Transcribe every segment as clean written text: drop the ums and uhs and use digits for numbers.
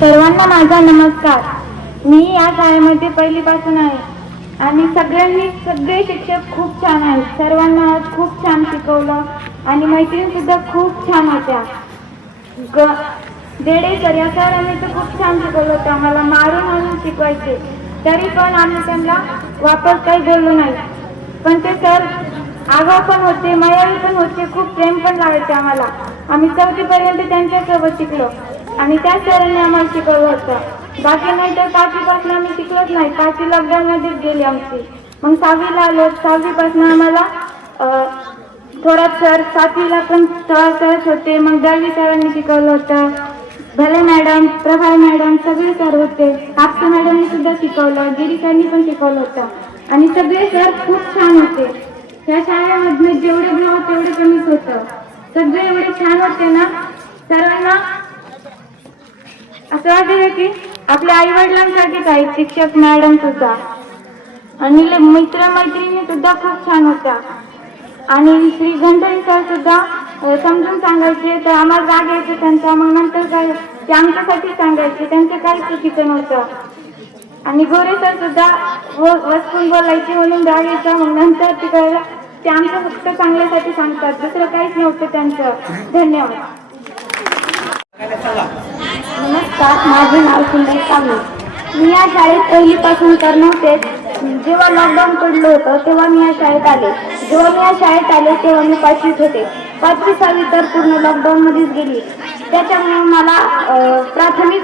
सर्वांना माझा नमस्कार. मी या शाळेमध्ये पहिलीपासून आहे आणि सगळे शिक्षक खूप छान आहेत. सर्वांना आज खूप छान शिकवलं आणि मैत्रिणी सुद्धा खूप छान होत्या. देडे सर या सरांनी तर खूप छान शिकवलं होतं. आम्हाला मारून शिकवायचे, तरी पण आम्ही त्यांना वापस काही बोललो नाही. पण ते सर आगाऊ पण होते, मायाळू पण होते, खूप प्रेम पण लावायचे आम्हाला. आम्ही 4थी पर्यंत त्यांच्यासोबत शिकलो आणि त्या सरांनी आम्हाला शिकवलं होतं. बाकी नाही तर 5वी पासून आम्ही शिकलोच नाही. 5वी लॉकडाऊन मध्येच गेली आमची. मग 6वीला आलो. 6वी पासून आम्हाला थोरात सर, 7वीला पण सरच होते. मग 10वी सरांनी शिकवलं होतं. भले मॅडम, प्रभाळ मॅडम सगळे सर होते. कापसे मॅडमनी सुद्धा शिकवलं, गिरी सरनी पण शिकवलं होतं आणि सगळे सर खूप छान होते. त्या शाळेमध्ये जेवढे भाव तेवढे कमीच होतं. सगळे एवढे छान होते ना, सर्वांना असं वाटतं की आपल्या आई वडिलांसारखेच आहेत शिक्षक मॅडम सुद्धा. आणि मैत्रिणी सुद्धा खूप छान होत्या. आणि श्री गंधरी सर सुद्धा समजून सांगायचे तर आम्हाला राग यायचं त्यांचा. मग नंतर काय ते आमच्यासाठी सांगायचे, त्यांचं काही चुकीचं नव्हतं. आणि गोरे सर सुद्धा वचकून बोलायचे म्हणून राग यायचा. मग नंतर ते आमचं फक्त चांगल्यासाठी सांगतात, दुसरं काहीच नव्हतं त्यांचं. धन्यवाद. नमस्कार, माझे नाव सुंदर कांबळे. मी या शाळेत पहिलीपासून तर नव्हतेच. जेव्हा लॉकडाऊन पडलं होतं तेव्हा मी या शाळेत आले. तेव्हा मी 5वीत होते. 5वी 6वी तर पूर्ण लॉकडाऊनमध्येच गेली. त्याच्यामुळे मला प्राथमिक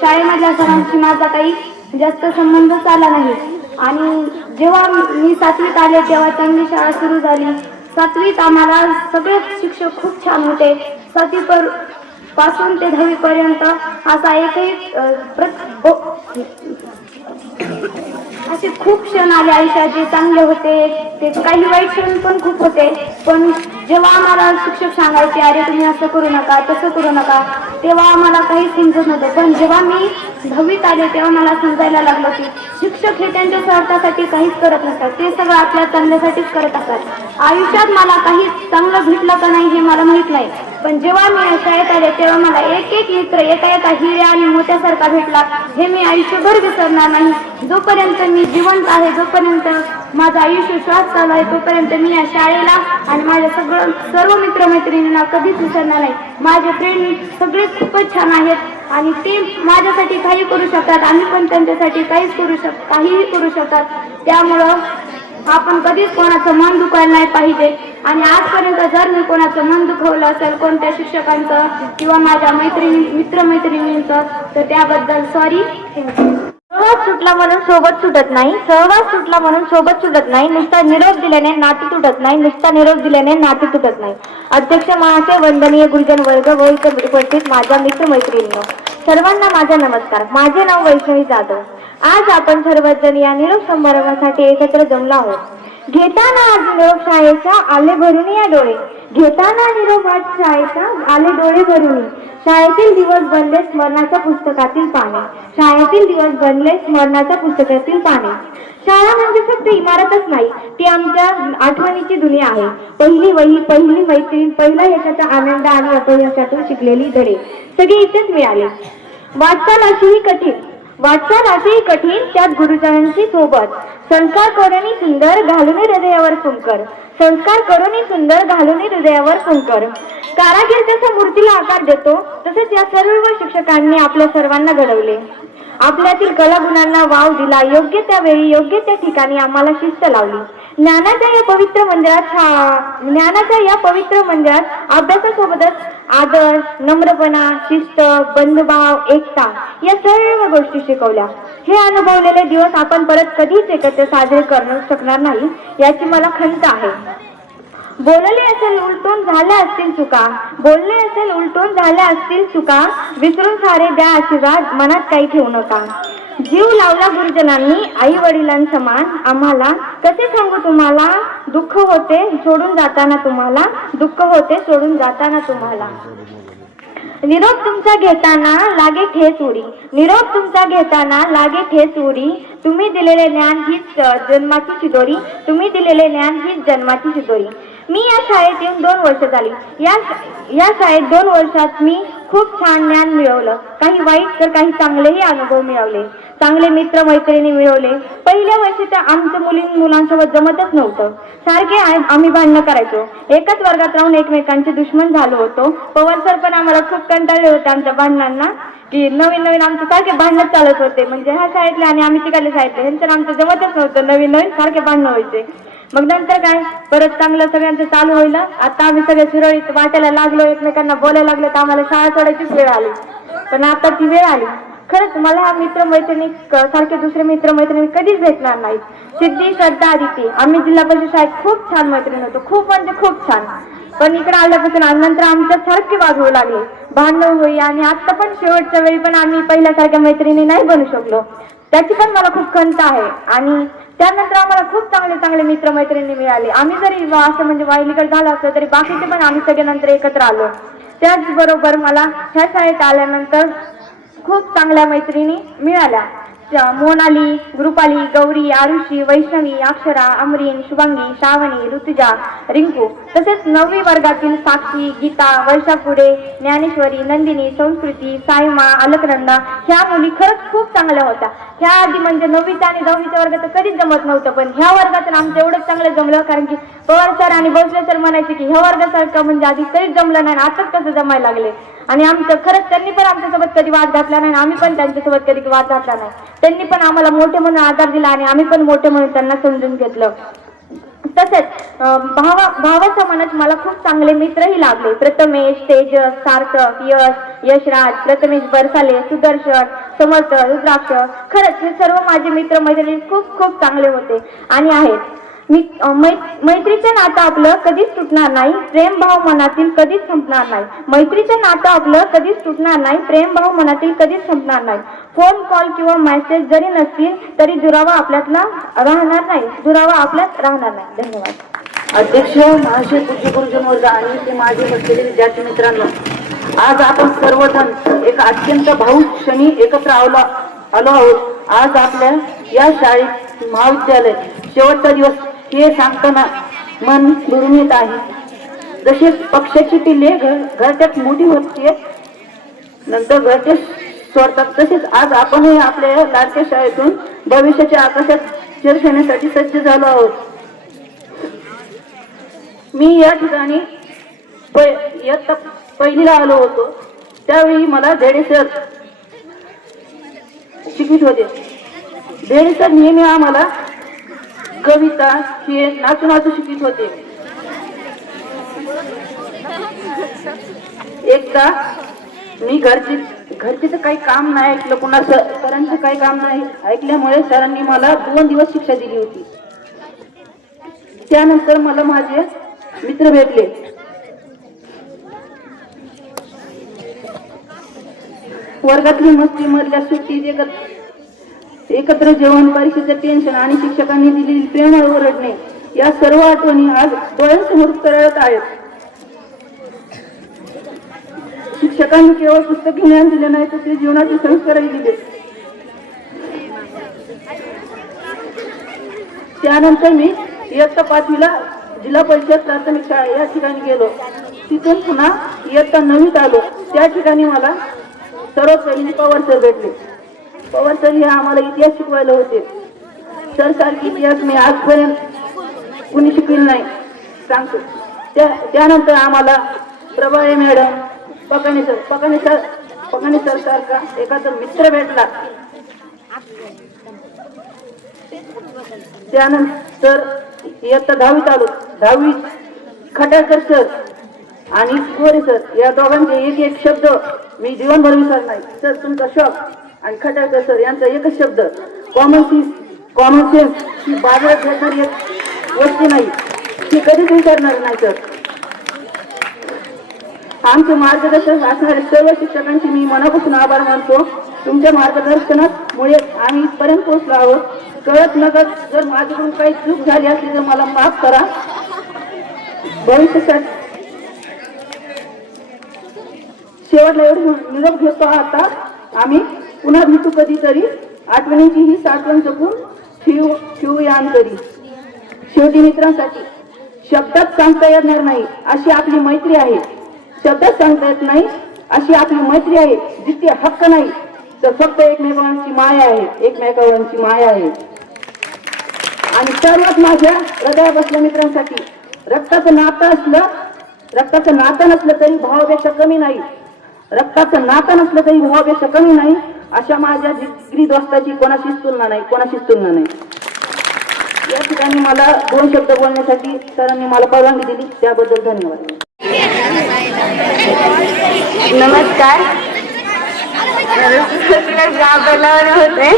शाळेमधल्या सरांशी माझा काही जास्त संबंधच आला नाही. आणि जेव्हा मी 7वीत आले तेव्हा चांगली शाळा सुरू झाली. 7वीत आम्हाला सगळे शिक्षक खूप छान होते. 7वी पासून ते 10वी पर्यंत असा एकही असे खूप क्षण आले आयुष्यात जे चांगले होते. ते काही वाईट क्षण पण खूप होते. पण जेव्हा आम्हाला शिक्षक सांगायचे अरे तुम्ही असं करू नका, तसं करू नका, तेव्हा आम्हाला काही समजत नव्हतं. पण जेव्हा मी 10वीत आले तेव्हा मला समजायला लागलं की शिक्षक हे त्यांच्या स्वार्थासाठी काहीच करत नसतात, ते सगळं आपल्या चांगल्यासाठीच करत असतात. आयुष्यात मला काही चांगलं भेटलं का नाही हे मला माहित नाही. पण जेव्हा मी शाळेत आले तेव्हा मला एक मित्र एका हिऱ्या आणि मोत्यासारखा भेटला. हे मी आयुष्यभर विसरणार नाही. जोपर्यंत मी जिवंत आहे, जोपर्यंत माझं आयुष्य श्वास चालू आहे, तोपर्यंत मी या शाळेला आणि माझ्या सर्व मित्रमैत्रिणींना कधीच विसरणार नाही. माझे फ्रेंड सगळे खूपच छान आहेत आणि ते माझ्यासाठी काही करू शकतात. आम्ही पण त्यांच्यासाठी काहीही करू शकतात. त्यामुळं आपण कधीच कोणाचं मन दुखायला नाही पाहिजे. आणि आजपर्यंत जर मी कोणाचं मन दुखवलं असेल, कोणत्या शिक्षकांचं किंवा माझ्या मित्रमैत्रिणींचं, तर त्याबद्दल सॉरी. सहवास सुटला म्हणून सोबत सुटत नाही. नुसता निरोप दिल्याने नाती तुटत नाही. अध्यक्ष महाशय, वंदनीय गुरुजन वर्ग व इतर उपस्थित माझ्या मित्रमैत्रिणींनो, सर्वांना माझा नमस्कार. माझे नाव वैष्णवी जाधव. आज आपण सर्वजण या निरोप समारंभासाठी एकत्र जमलो आहोत. घेताना आज निरोप शाळेचा आले भरून या डोळे. आले डोळे भरून. शाळेतील दिवस बनले स्मरणाच्या पुस्तकातील पाने. शाळा म्हणजे फक्त इमारतच नाही, ती आमच्या आठवणीची दुनिया आहे. पहिली वही, पहिली मैत्रीण, पहिला यशाचा आनंद आणि अपयशातून शिकलेली धडे सगळे इथेच मिळाले. वाटचाल अशीही कठीण, त्यात गुरुजनांची सोबत. संस्कार करून सुंदर घालून हृदयावर फुंकर. कारागीर जसा मूर्तीला आकार देतो तसेच या सर्व शिक्षकांनी आपल्या सर्वांना घडवले. आपल्यातील कलागुणांना वाव दिला. योग्य त्या वेळी योग्य त्या ठिकाणी आम्हाला शिस्त लावली. ज्ञानाच्या या पवित्र मंदिरात अभ्यासासोबतच आदर, नम्रपणा, शिस्त, बंधुभाव, एकता या सर्व गोष्टी शिकवल्या. हे अनुभवलेले दिवस आपण परत कधीच एकत्र साजरे करू शकणार नाही याची मला खंत आहे. बोलले असेल उलटून झाल्या असतील चुका, विसरून सारे द्या आशीर्वाद, मनात काही ठेवू नका. जीव लावला गुरुजनांनी आई वडिलांसमान आम्हाला, कसे सांगू तुम्हाला, दुःख होते सोडून जाताना तुम्हाला. निरोप तुमचा घेताना लागे ठेच उरी. तुम्ही दिलेले ज्ञान हीच जन्माची शिदोरी, तुम्ही दिलेले ज्ञान हीच जन्माची शिदोरी. मी या शाळेत येऊन 2 वर्ष झाली. या शाळेत 2 वर्षात मी खूप छान ज्ञान मिळवलं. काही वाईट तर काही चांगलेही अनुभव मिळवले. चांगले मित्र मैत्रिणी मिळवले. पहिल्या वर्षी तर आमच्या मुलांसोबत जमतच नव्हतं. सारखे आम्ही भांडणं करायचो. एकाच वर्गात राहून एकमेकांचे दुश्मन झालो होतो. पवार सर पण आम्हाला खूप कंटाळले होते आमच्या भांडणांना, की नवीन आमचे सारखे भांडण चालत होते. म्हणजे ह्या शाळेतले आणि आम्ही तिकडल्या शाळेतले ह्यांचं आमचं जमतच नव्हतं. नवीन सारखे भांडणं व्हायचे. मग नंतर काय परत चांगलं सगळ्यांचं चालू होईल. आता आम्ही सगळे सुरळीत वाटायला लागलो, एकमेकांना बोलायला लागलो, तर आम्हाला शाळा सोडायचीच वेळ आली. पण आता ती वेळ आली. खरंच मला हा मित्रमैत्रिणी सारखे दुसरे मित्रमैत्रिणी कधीच भेटणार नाहीत. सिद्धी, श्रद्धा, आदिती आम्ही जिल्हा परिषद शाळेत खूप छान मैत्रीण होतो. खूप म्हणजे खूप छान. पण इकडे आल्यापासून नंतर आमच्या सारखे वागवू लागले, भांडण होई. आणि आता पण शेवटच्या वेळी पण आम्ही पहिल्यासारख्या मैत्रिणी नाही बनू शकलो. त्याची पण मला खूप खंत आहे. आणि त्यानंतर आम्हाला खूप चांगले मित्रमैत्रिणी मिळाले. आम्ही जरी असं म्हणजे वाहिलीकडे झालं असलं तरी बाकीचे पण आम्ही सगळे नंतर एकत्र आलो. त्याचबरोबर मला ह्या शाळेत आल्यानंतर खूप चांगल्या मैत्रिणी मिळाल्या. मोनाली, रुपाली, गौरी, आरुषी, वैष्णवी, अक्षरा, अमरीन, शुभांगी, श्रावणी, ऋतुजा, रिंकू, तसेच 9वी वर्गातील साक्षी, गीता, वर्षा पुढे, ज्ञानेश्वरी, नंदिनी, संस्कृती, सायमा, अलकनंदा ह्या मुली खरंच खूप चांगल्या होत्या. ह्या आधी म्हणजे 9वीच्या आणि 10वीच्या वर्गात तर कधीच जमत नव्हतं, पण ह्या वर्गात आमचं एवढंच चांगलं जमलं. कारण की पवार सर आणि भोसले सर म्हणायचे की ह्या वर्गासारखं म्हणजे आधी कधीच जमलं नाही, आताच कसं जमायला लागले. आणि आमचं खरंच त्यांनी पण आमच्यासोबत कधी वाद घातला नाही, आम्ही पण त्यांच्यासोबत कधी वाद घातला नाही. त्यांनी पण आम्हाला मोठे म्हणून आधार दिला आणि आम्ही पण मोठे म्हणून त्यांना समजून घेतलं. तसेच भावाच्या मनात मला खूप चांगले मित्रही लाभले. प्रथमेश, तेजस, सार्थक, यशराज, प्रथमेश बरसाले, सुदर्शन, समर्थ, रुद्राक्ष, खरंच हे सर्व माझे मित्र मैत्रिणी खूप खूप चांगले होते आणि आहेत. मैत्रीचं नातं आपलं कधीच तुटणार नाही, प्रेम भाव मनातील कधीच संपणार नाही. मैत्रीचं नातं आपलं कधीच तुटणार नाही, प्रेम भाव मनातील कधीच संपणार नाही. फोन कॉल किंवा मेसेज जरी नसतील तरी दुरावा आपल्यातला राहणार नाही, दुरावा आपल्यात राहणार नाही. धन्यवाद. अध्यक्ष, महाशय, पूज्य गुरुजन वर्ग आणि ते माझे बसलेले विद्यार्थी मित्रांनो, आज आपण सर्वजण एक अत्यंत भावूक क्षणी एकत्र आलो आहोत. आज आपल्या या शाळेत महाविद्यालय शेवटचा दिवस हे सांगताना मन भरून येत आहे. जसे पक्षाची पिल्ले घरट्यात मोठी होते नंतर घरटे सोडतात, तसेच आज आपणही आपल्या लाडक्या शाळेतून भविष्याच्या आकाशात चर्चेसाठी सज्ज झालो आहोत. मी या ठिकाणी इयत्ता पहिलीला आलो होतो. त्यावेळी मला धेडे सर शिकवित होते. धेडे सर नेहमी आम्हाला कविता हे नाचू शिकवित होते. एकदा मी घरचे तर काही काम नाही ऐकलं, पुन्हा सरांचं काही काम नाही ऐकल्यामुळे सरांनी मला 2 दिवस शिक्षा दिली होती. त्यानंतर मला माझे मित्र भेटले. वर्गातली मस्ती मधल्या सुट्टीत एकत्र जेवण, परीक्षेचं टेन्शन आणि शिक्षकांनी दिलेली प्रेमळ ओरडणे या सर्व आठवणी आज डोळ्यांसमोर तरळत आहेत. शिक्षकांनी केवळ पुस्तकी ज्ञान दिले नाही तर ते जीवनाचे संस्कारही दिले. त्यानंतर मी इयत्ता 5वीला जिल्हा परिषद प्राथमिक शाळा या ठिकाणी गेलो. तिथून पुन्हा इयत्ता 9वीत आलो. त्या ठिकाणी मला सर्वात पहिले पवार सर भेटले. पवार सर हे आम्हाला इतिहास शिकवायला होते. सर सारखी इतिहास मी आजपर्यंत कुणी शिकविल नाही सांगतो. त्यानंतर आम्हाला प्रभाळे मॅडम, पकाणे सर सारखा एखादा मित्र भेटला. त्यानंतर इयत्ता 10वीत आलो. 10वीत खटाळकर सर आणि गोरे सर या दोघांचे एक शब्द मी जीवनभर विसरणार नाही. सर तुमचा शॉक आणि खटाळकर सर यांचा एकच शब्द कॉमन सेन्स ही बाजारात भेटणारी एक वस्तू नाही, ती कधीच विसरणार नाही. सर आमचे मार्गदर्शक असणारे सर्व शिक्षकांचे मी मनापासून आभार मानतो. तुमच्या मार्गदर्शनामुळे आम्ही इथपर्यंत पोहोचलो आहोत. कळत नकळत जर माझ्याकडून काही चूक झाली असली तर मला माफ करा. भविष्यासाठी शेवटला एवढं निरोप घेतो. आता आम्ही पुन्हा भेटू कधीतरी. आठवणीची ही साठवण जपून ठेवूया अंतरी. शेवटी मित्रांसाठी शब्दात सांगता येणार नाही अशी आपली मैत्री आहे. शब्दात सांगता येत नाही अशी आपली मैत्री आहे. जिथे हक्क नाही तर फक्त एकमेकांची माया आहे. एकमेकांची माया आहे. आणि सर्वात माझ्या हृदयापासल्या मित्रांसाठी रक्ताचं नातं नसलं तरी भावापेक्षा कमी नाही. रक्ताचं नातं नसलं तरी भावापेक्षा कमी नाही. अशा माझ्या जिगरी दोस्ताची कोणाशीच तुलना नाही. या ठिकाणी मला 2 शब्द बोलण्यासाठी सरांनी मला परवानगी दिली, त्याबद्दल धन्यवाद. नमस्कार. गावाला होते.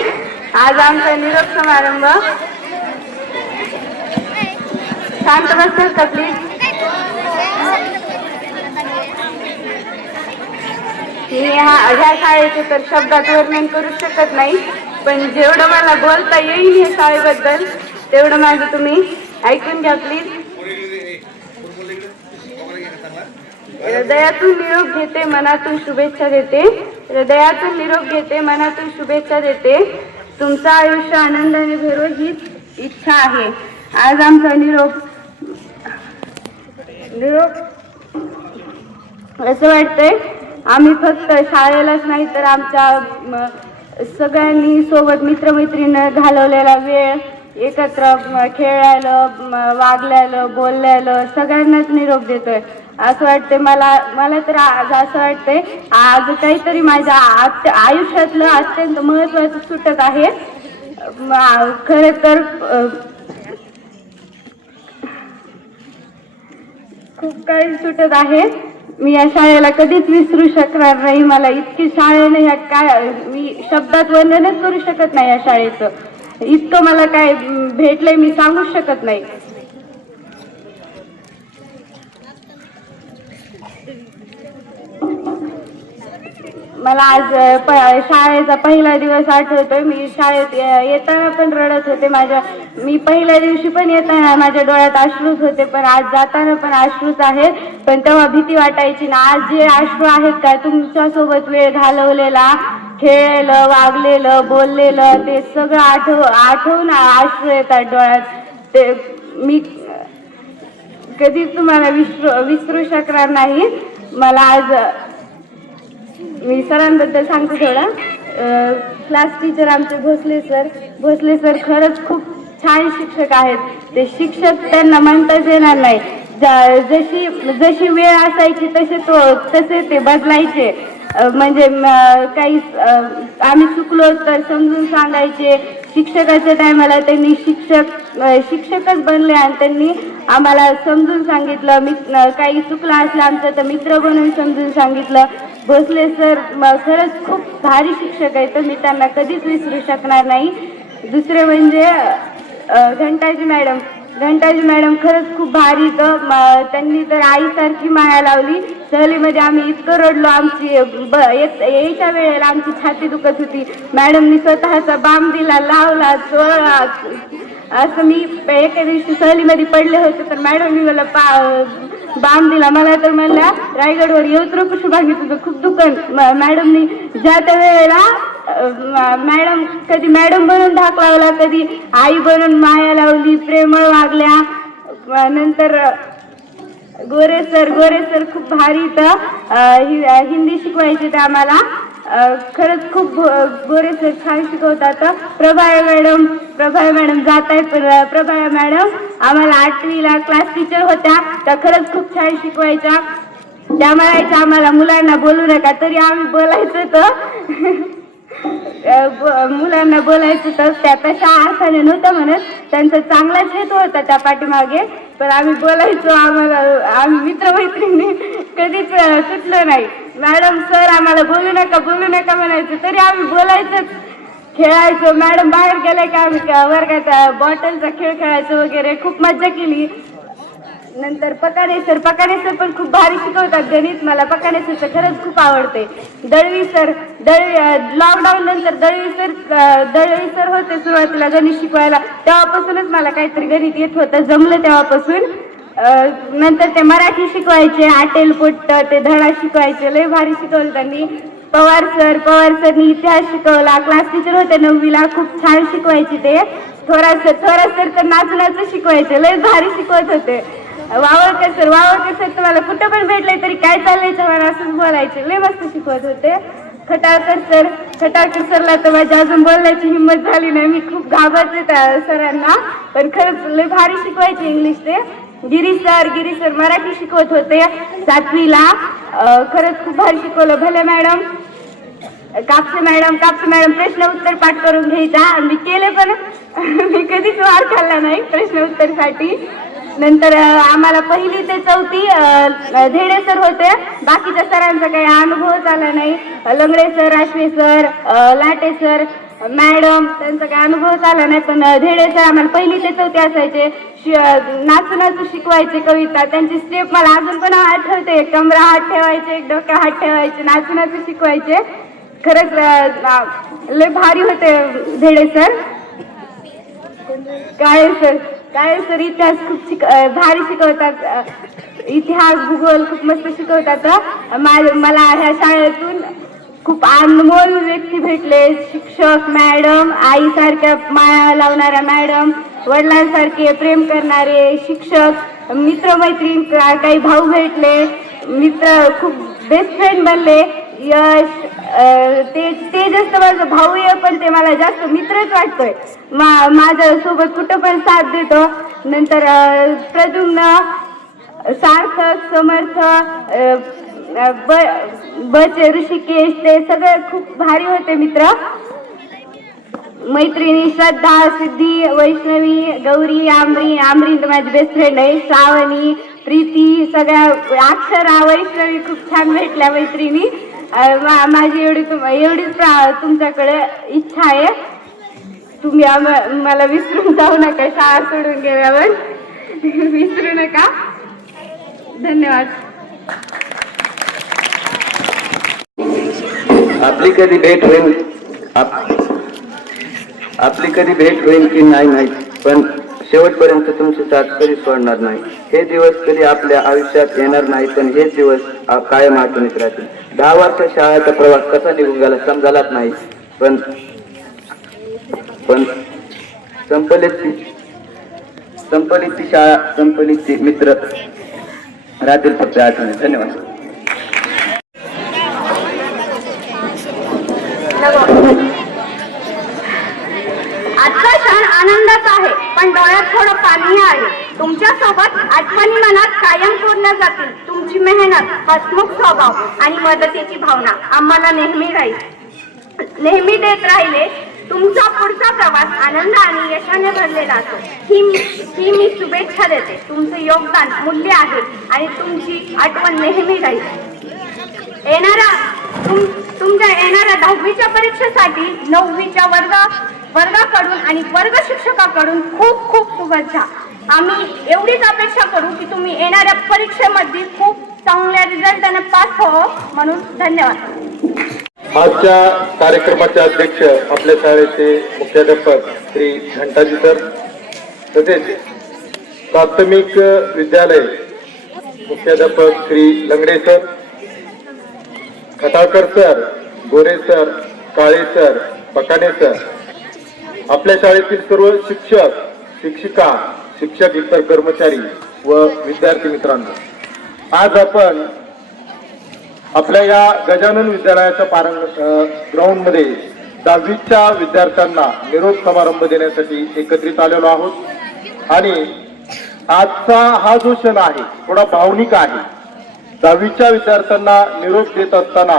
आज आमचा निरोप समारंभ. शांत बसेल का प्लीज? मी ह्या शाळेचे तर शब्दात वर्णन करू शकत नाही, पण जेवढं मला बोलता येईल या शाळेबद्दल तेवढं माझं तुम्ही ऐकून घ्या प्लीज. हृदयातून निरोप घेते, मनातून शुभेच्छा देते. हृदयातून निरोप घेते, मनातून शुभेच्छा देते. तुमचं आयुष्य आनंदाने भरो हीच इच्छा आहे. आज आमचा निरोप असं वाटतंय आम्ही फक्त शाळेलाच नाही तर आमच्या सगळ्यांनी सोबत मित्रमैत्रीनं घालवलेला वेळ, एकत्र खेळायला, वागल्यालं, बोलल्यालं सगळ्यांनाच निरोप देतोय. असं वाटतंय मला तर आज असं वाटतंय आज काहीतरी माझ्या आयुष्यातलं अत्यंत महत्वाचं सुटत आहे. खरं तर खूप काही सुटत आहे. मी या शाळेला कधीच विसरू शकणार नाही. मला इतकी शाळेने ह्या काय मी शब्दात वर्णनच करू शकत नाही. या शाळेचं इतकं मला काय भेटलंय मी सांगूच शकत नाही. मला आज शाळेचा पहिला दिवस आठवतोय. मी शाळेत येताना पण रडत होते. मी पहिल्या दिवशी पण येताना माझ्या डोळ्यात अश्रूच होते, पण आज जाताना पण अश्रूच आहेत. पण तेव्हा भीती वाटायची ना. आज जे अश्रू आहेत का तुमच्या सोबत वेळ घालवलेला, खेळलेलं, वागलेलं, बोललेलं ते सगळं आठवून अश्रू येतात डोळ्यात. ते मी कधीच तुम्हाला विसरू शकणार नाही. मला आज मी सरांबद्दल सांगते थोडा. क्लास टीचर आमचे भोसले सर खरंच खूप छान शिक्षक आहेत. ते शिक्षक त्यांना म्हणताच येणार नाही. जशी वेळ असायची तसे ते बदलायचे. म्हणजे काही आम्ही चुकलो तर समजून सांगायचे. शिक्षकाच्या टायमाला त्यांनी शिक्षकच बनले आणि त्यांनी आम्हाला समजून सांगितलं. काही चुकलं असलं आमचं तर मित्र बनून समजून सांगितलं. भोसले सर खरंच खूप भारी शिक्षक आहेत. तर मी त्यांना कधीच विसरू शकणार नाही. दुसरे म्हणजे घंटाजी मॅडम खरंच खूप भारी. त्यांनी तर आईसारखी माया लावली. सहलीमध्ये आम्ही इतकं रडलो. आमची यायच्या वेळेला आमची छाती दुखत होती. मॅडमनी स्वतःचा बाम दिला, लावला, चोळला. असं मी एका दिवशी सहलीमध्ये पडले होते तर मॅडमनी मला बाम दिला. मला तर म्हणल्या रायगडवर येऊच नको शुभांगी, तुझं खूप दुकान. मॅडमनी ज्या त्या वेळेला कधी मॅडम बनून धाक लावला, कधी आई बनून माया लावली, प्रेमळ वागल्या. नंतर गोरे सर खूप भारी तर हिंदी शिकवायचे ते आम्हाला. खरंच खूप गोरे सर छान शिकवतात. प्रभाया मॅडम जात आहेत. प्रभाया मॅडम आम्हाला 8वीला क्लास टीचर होत्या. त्या खरंच खूप छान शिकवायच्या. त्या म्हणायच्या आम्हाला मुलांना बोलू नका, तरी आम्ही बोलायचं तर मुलांना बोलायचं तर त्या तशा अर्थाने नव्हतं म्हणत. त्यांचा चांगलाच हेतू होता त्या पाठीमागे. पण आम्ही बोलायचो. आम्ही मित्रमैत्रिणी कधीच सुटलो नाही. मॅडम सर आम्हाला बोलू नका म्हणायचं, तरी आम्ही बोलायचंच, खेळायचो. मॅडम बाहेर गेले का आम्ही वर्गात बॉटलचा खेळ खेळायचो वगैरे. खूप मज्जा केली. नंतर पकाने सर पण खूप भारी शिकवतात गणित. मला पकाने सरचं खरंच खूप आवडते. दळवी सर लॉकडाऊन नंतर दळवी सर होते सुरुवातीला गणित शिकवायला. तेव्हापासूनच मला काहीतरी गणित येत होतं, जमलं तेव्हापासून. नंतर ते मराठी शिकवायचे, आटेल पोट्ट ते धडा शिकवायचे. लय भारी शिकवलं त्यांनी. पवार सरनी इतिहास शिकवला. क्लास टीचर होते 9वीला, खूप छान शिकवायचे ते. थोरात सर तर नाचण्याचं शिकवायचे, लय भारी शिकवत होते. वावळकर सर तुम्हाला कुठं पण भेटले तरी काय चाललंय मला असंच बोलायचे, लय मस्त शिकवत होते. खटाळकर सरला तर माझी अजून बोलण्याची हिंमत झाली नाही, मी खूप घाबरते त्या सरांना, पण खरंच लय भारी शिकवायचे इंग्लिश ते. गिरीश सर मराठी शिकवत होते 7वीला, खरंच खूप भारी शिकवलं. भले मॅडम कापसे मॅडम प्रश्न उत्तर पाठ करून घ्यायचा, आणि मी केले पण मी कधीच मार खाल्ला नाही प्रश्न उत्तरसाठी. नंतर आम्हाला 1ली ते 4थी धेडे सर होते. बाकीच्या सरांचा काही अनुभव आला नाही. Langde sir, Ashwe sir, Late sir madam, त्यांचा काही अनुभव आला नाही. पण धेडे सर आम्हाला 1ली ते 4थी असायचे. नाचू शिकवायचे, कविता, त्यांची स्टेप मला अजून पण आठवते. कमरा हात ठेवायचे, डोक्या हात ठेवायचे, नाचू शिकवायचे. खरंच लय भारी होते धेडे सर. काळे सर इतिहास खूप भारी शिकवतात. इतिहास भूगोल खूप मस्त शिकवतात. मला ह्या शाळेतून खूप अनमोल व्यक्ती भेटले. शिक्षक मॅडम, आईसारख्या माया लावणाऱ्या मॅडम, वडिलांसारखे प्रेम करणारे शिक्षक, मित्रमैत्रीण, काही भाऊ भेटले, मित्र खूप बेस्ट फ्रेंड बनले. यश ते जास्त माझं भाऊ आहे, पण ते मला जास्त मित्रच वाटतोय. माझ्या सोबत कुठं पण साथ देतो. नंतर प्रद्युम्न, सार्थक, समर्थ, बचे, ऋषिकेश, ते सगळे खूप भारी होते मित्र. मैत्रिणी श्रद्धा, सिद्धी, वैष्णवी, गौरी, आमरी तर माझी बेस्ट फ्रेंड आहे. श्रावणी, प्रीती, सगळ्या अक्षरा, वैष्णवी खूप छान भेटल्या मैत्रिणी. माझी एवढीच तुमच्याकडे इच्छा आहे, तुम्ही मला विसरून जाऊ नका. शाळा सोडून गेल्यावर विसरू नका. धन्यवाद. आपली कधी भेट होईल की नाही माहीत, पण शेवटपर्यंत तुमची साथ कधी सोडणार नाही. हे दिवस कधी आपल्या आयुष्यात येणार नाही, पण हे दिवस कायम आठवणीत राहतील. 10 वर्ष शाळेचा प्रवास कसा निघून गेला समजालाच नाही, पण संपलीत ती शाळा, संपलीत ती मित्र राहतील फक्त आठवणी. धन्यवाद. आजचा क्षण आनंदाचा आहे, पण डोळ्यात थोडं पाणी आहे. तुमच्या सोबत आठवणी मनात कायम कोरल्या जातील. तुमची मेहनत, हसमुख स्वभाव आणि मदतीची भावना आम्हाला नेहमी देत राहिले. तुमचा पुढचा प्रवास आनंद आणि यशाने भरलेला असो, ही मी शुभेच्छा देते. तुमचे योगदान मूल्य आहे आणि तुमची आठवण नेहमी राहील. तुमच्या येणाऱ्या 10वीच्या परीक्षेसाठी 9वीच्या वर्गाकडून आणि वर्ग शिक्षकाकडून खूप खूप शुभेच्छा. आम्ही एवढीच अपेक्षा करू की तुम्ही येणाऱ्या परीक्षेमध्ये खूप चांगल्या रिझल्टाने पास व्हावं, म्हणून धन्यवाद. आजच्या कार्यक्रमाचे अध्यक्ष आपल्या शाळेचे मुख्याध्यापक श्री घंटाजी सर, तसेच प्राथमिक विद्यालय मुख्याध्यापक श्री लंगडे सर, खटाळकर सर, गोरे सर, काळे सर, पकाने सर, आपल्या शाळेतील सर्व शिक्षक, शिक्षिका, शिक्षक, इतर कर्मचारी व विद्यार्थी मित्रांनो, आज आपण आपल्या या गजानन विद्यालयाच्या ग्राउंड मध्ये 10वीच्या विद्यार्थ्यांना निरोप समारंभ देण्यासाठी एकत्रित आलेलो आहोत. आणि आजचा हा जो क्षण आहे थोडा भावनिक आहे. 10वीच्या विद्यार्थ्यांना निरोप देत असताना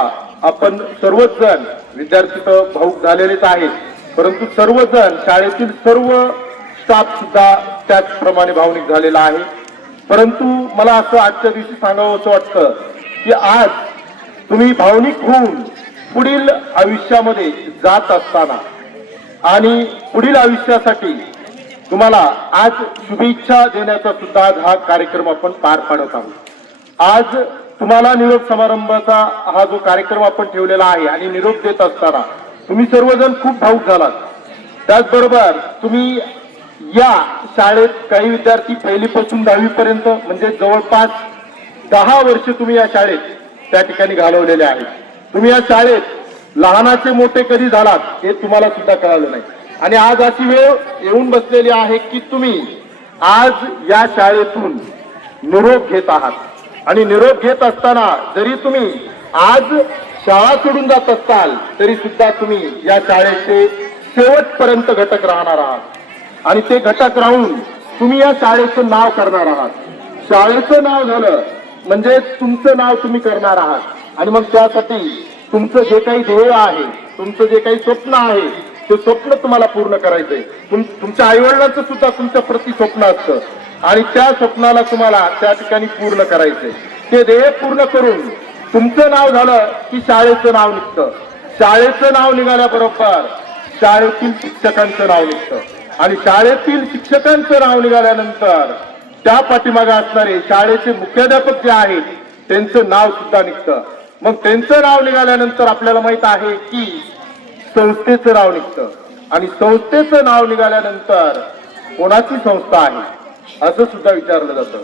आपण सर्वच जण, विद्यार्थी तर भाऊक झालेलेच आहेत, परंतु सर्वजण, शाळेतील सर्व स्टाफ सुद्धा त्याचप्रमाणे भावनिक झालेला आहे. परंतु मला असं आजच्या दिवशी सांगावं असं वाटतं की आज तुम्ही भावनिक होऊन पुढील आयुष्यामध्ये जात असताना आणि पुढील आयुष्यासाठी तुम्हाला आज शुभेच्छा देण्याचा सुद्धा हा कार्यक्रम आपण पार पाडत आहोत. आज तुम्हाला निरोप समारंभाचा हा जो कार्यक्रम आपण ठेवलेला आहे आणि निरोप देत असताना तुम्ही सर्वजण खूप भावुक झालात. त्याचबरोबर तुम्ही या शाळेत काही विद्यार्थी 1ली पासून 10वी पर्यंत म्हणजे जवळपास 10 वर्ष तुम्ही या शाळेत त्या ठिकाणी घालवलेले आहेत. तुम्ही या शाळेत लहानाचे मोठे कधी झालात हे तुम्हाला सुद्धा कळालं नाही. आणि आज अशी वेळ येऊन बसलेली आहे की तुम्ही आज या शाळेतून निरोप घेत आहात. आणि निरोप घेत असताना जरी तुम्ही आज शाळा सोडून जात असाल तरी सुद्धा तुम्ही या शाळेचे शेवटपर्यंत घटक राहणार आहात. आणि ते घटक राहून तुम्ही या शाळेचं नाव करणार आहात. शाळेचं नाव झालं म्हणजे तुमचं नाव तुम्ही करणार आहात. आणि मग त्यासाठी तुमचं जे काही ध्येय आहे, तुमचं जे काही स्वप्न आहे, ते स्वप्न तुम्हाला पूर्ण करायचंय. तुमच्या आईवडिलांचं सुद्धा तुमच्या प्रति स्वप्न असतं आणि त्या स्वप्नाला तुम्हाला त्या ठिकाणी पूर्ण करायचंय. ते ध्येय पूर्ण करून तुमचं नाव झालं की शाळेचं नाव निघतं. शाळेचं नाव निघाल्याबरोबर शाळेतील शिक्षकांचं नाव निघतं. आणि शाळेतील शिक्षकांचं नाव निघाल्यानंतर त्या पाठीमागे असणारे शाळेचे मुख्याध्यापक जे आहेत त्यांचं नाव सुद्धा निघतं. मग त्यांचं नाव निघाल्यानंतर आपल्याला माहित आहे की संस्थेचं नाव निघतं. आणि संस्थेचं नाव निघाल्यानंतर कोणाची संस्था आहे असं सुद्धा विचारलं जातं.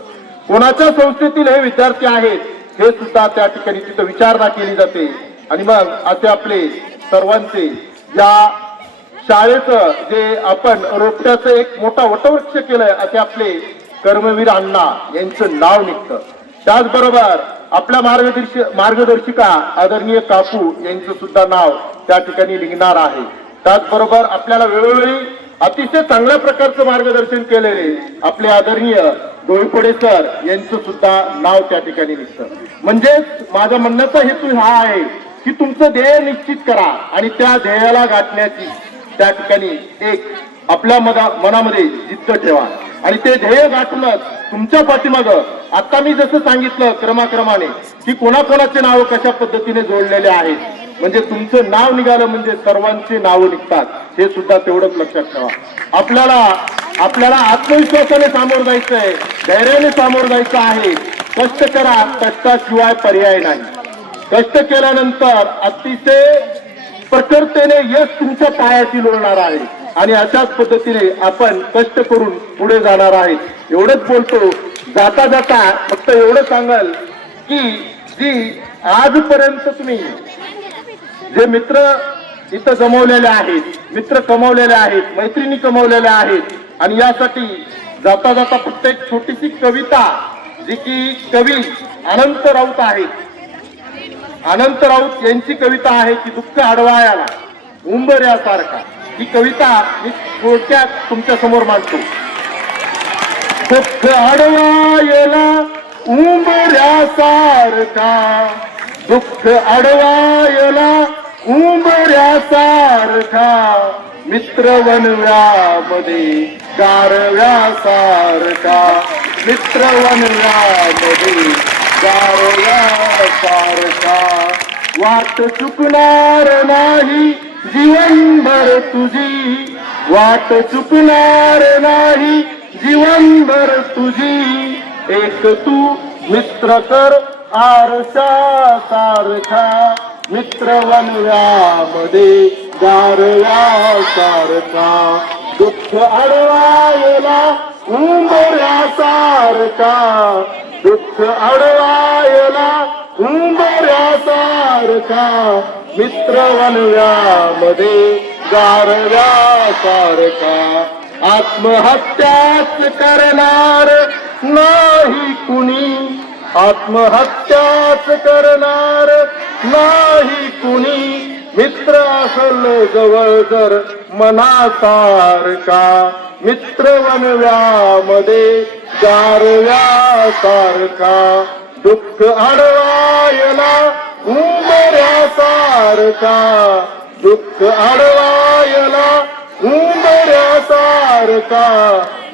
कोणाच्या संस्थेतील हे विद्यार्थी आहेत हे सुद्धा त्या ठिकाणी तिथं विचारणा केली जाते. आणि मग असे आपले सर्वांचे या शाळेचं जे आपण रोपट्याचं एक मोठा वटवृक्ष केलंय असे आपले कर्मवीर अण्णा यांचं नाव निघतं. त्याचबरोबर आपल्या मार्गदर्शिका आदरणीय काकू यांचं सुद्धा नाव त्या ठिकाणी निघणार आहे. त्याचबरोबर आपल्याला वेळोवेळी अतिशय चांगल्या प्रकारचं मार्गदर्शन केलेले आपले आदरणीय डोईफोडे सर यांचं सुद्धा नाव त्या ठिकाणी निघतं. म्हणजेच माझा म्हणण्याचा हेतू हा आहे की तुमचं ध्येय निश्चित करा आणि त्या ध्येयाला गाठण्याची त्या ठिकाणी एक आपल्या मनामध्ये जिद्द ठेवा. आणि ते ध्येय गाठूनच तुमच्या पाठीमागं आता मी जसं सांगितलं क्रमाक्रमाने की कोणाकोणाचे नाव कशा पद्धतीने जोडलेले आहेत. म्हणजे तुमचं नाव निघालं म्हणजे सर्वांची नावं निघतात हे सुद्धा तेवढंच लक्षात ठेवा. आपल्याला आत्मविश्वासाने सामोरं जायचंय, धैर्याने सामोरं जायचं आहे. कष्ट करा, कष्टाशिवाय पर्याय नाही. कष्ट केल्यानंतर अतिशय प्रखरतेने यश तुमच्या पायाशी लोळणार आहे. आणि अशाच पद्धतीने आपण कष्ट करून पुढे जाणार आहेत. एवढंच बोलतो. जाता जाता फक्त एवढं सांगाल की जी आजपर्यंत तुम्ही जे मित्र इथं जमवलेले आहेत, मित्र कमवलेले आहेत, मैत्रिणी कमवलेल्या आहेत. आणि यासाठी जाता जाता फक्त एक छोटीशी कविता जी की कवी अनंत राऊत आहेत, अनंत राऊत यांची कविता आहे की दुःख अडवायाला उंबऱ्यासारखा. ही कविता मी थोडक्यात तुमच्या समोर मांडतो. दुःख अडवायला उंबऱ्यासारखा, दुःख अडवायला उंबऱ्यासारखा, मित्र वनव्यामध्ये गारव्यासारखा, मित्र वनव्यामध्ये गारव्यासारखा. वाट चुकणार नाही जीवनभर तुझी, वाट चुकणार नाही जीवनभर तुझी. एक तू मित्र कर आरशासारखा, मित्र वनव्यामध्ये गारव्यासारखा. दुःख अडवायला उंबऱ्यासारखा, दुःख अडवायला उंबऱ्यासारखा, मित्र वनव्यामध्ये गारव्यासारखा. आत्महत्याच करणार नाही कुणी, आत्महत्याच करणार नाही कुणी, मित्र असल जवळ जर मनासारखा, मित्र वनव्यामध्ये गारव्यासारखा. दुःख अडवायला उंबऱ्यासारखा, दुःख अडवायला उंबऱ्यासारखा,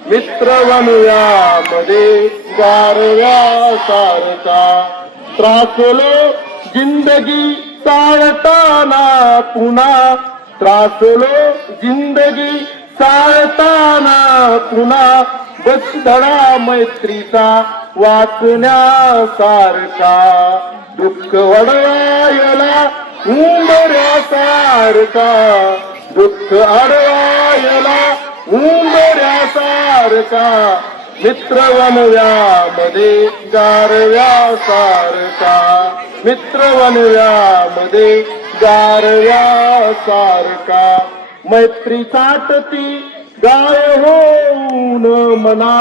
मित्र वनव्यामध्ये गारव्यासारखा. त्रासलो जिंदगी चालताना पुन्हा, त्रासलो जिंदगी चालताना पुन्हा, बसधडा मैत्रीचा वाचण्यासारखा. दुःख अडवायला उंबऱ्यासारखा, दुःख अडवायला उंबऱ्यासारखा, मित्र वनव्यामध्ये गारव्यासारखा, मित्र वनव्यामध्ये गारव्यासारखा, मैत्री साठती गाय होऊन मना,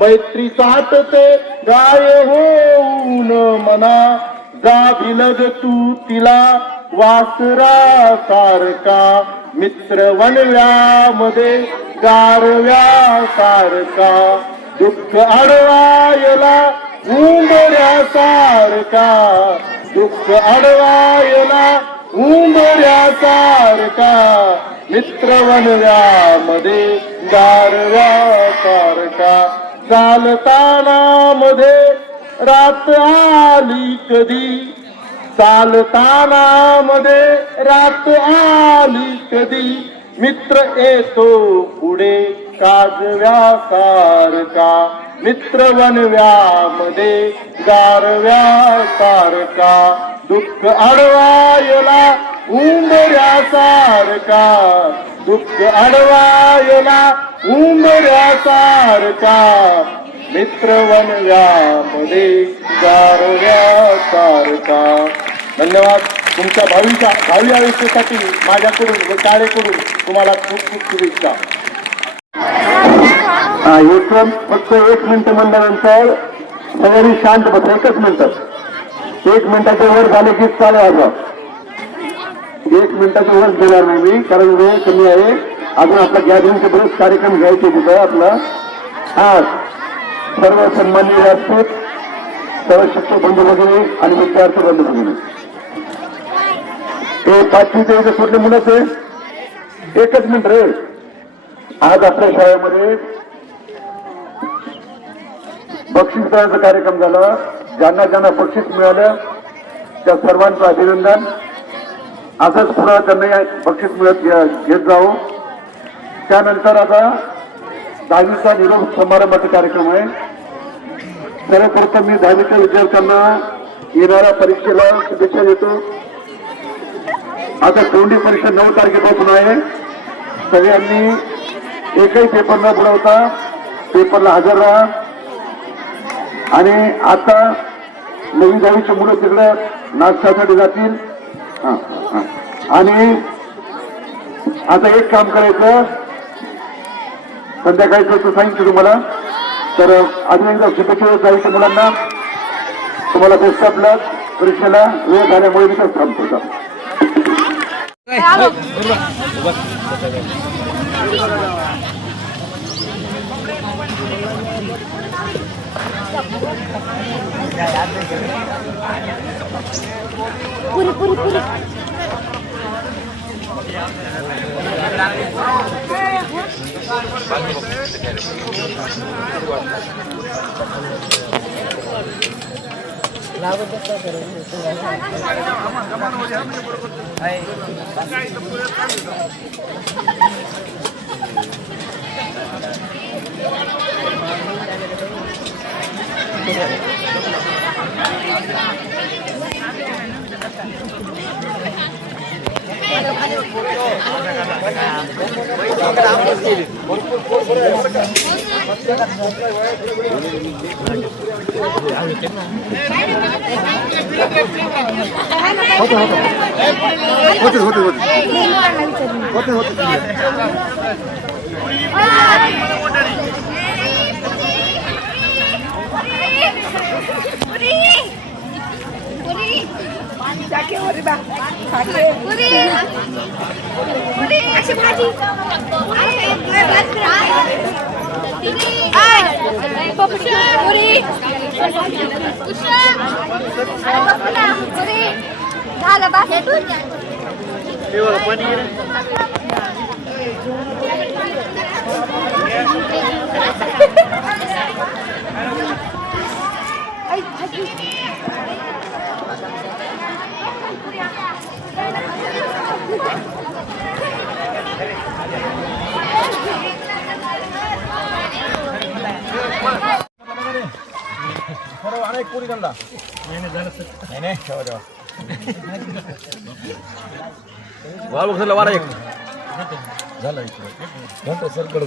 मैत्री साठते गाय होऊन मना, जा भिलग तू तिला वासरासारखा, मित्र वनव्यामध्ये गारव्यासारखा, दुःख अडवायला उंबऱ्यासारखा, दुःख अडवायला उंबऱ्यासारखा, मित्र वनव्यामध्ये गारव्यासारखा, चालताना मध्ये रात आली कधी, चालताना मध्ये रात आली कधी, मित्र येतो पुढे काजव्यासारखा, मित्र वनव्यामध्ये गारव्यासारखा, दुःख अडवायला उंबऱ्यासारखा, दुःख अडवायला उंबऱ्यासारखा, मित्र वनव्यामध्ये गारव्यासारखा. धन्यवाद. तुमच्या भावी आयुष्यासाठी माझ्याकडून व शाळेकडून तुम्हाला खूप खूप शुभेच्छा. फक्त 1 मिनिट म्हणल्यानंतर सगळ्यांनी शांत बसा. 1 मिनिट. 1 मिनिटाच्या वर झाले की चालेल. 1 मिनिटाच्या वर देणार नाही मी, कारण वेळ कमी आहे. अजून आपला गॅदरिंगचे बरेच कार्यक्रम घ्यायचे तिथं. आपला सर्व सन्माननीय व्यासपीठ, सर्व शिक्षक बंधू वगैरे आणि विद्यार्थी बंधू वगैरे, ते 5वी ते इथे कुठले मुलं ते 1च मिनिट रे. आज आपल्या शाळेमध्ये बक्षीस वितरणाचा कार्यक्रम झाला. ज्यांना ज्यांना बक्षीस मिळालं त्या सर्वांचं अभिनंदन. असंच पुढे त्यांना बक्षीस मिळत घेत जावं. त्यानंतर आता 10वीचा निरोप समारंभाचा कार्यक्रम आहे. सर्वप्रथम मी 10वीच्या विद्यार्थ्यांना येणाऱ्या परीक्षेला शुभेच्छा देतो. आता तोंडी परीक्षा 9 तारखेपासून आहे. सगळ्यांनी एकही पेपर न बुडवता पेपरला हजर राहा. आणि आता नवीन 10वीची मुलं तिकडे नाश्त्यासाठी जातील. आणि आता एक काम करायचं, संध्याकाळी जसं सांगितलं तुम्हाला, तर अजून एकदा शुभेच्छा 10वीच्या मुलांना. तुम्हाला बेस्ट ऑफ लक. परीक्षेला वेळ झाल्यामुळे मी तर थांबतो. पुरी पुरी पुरी वारा एक झाला सर कडे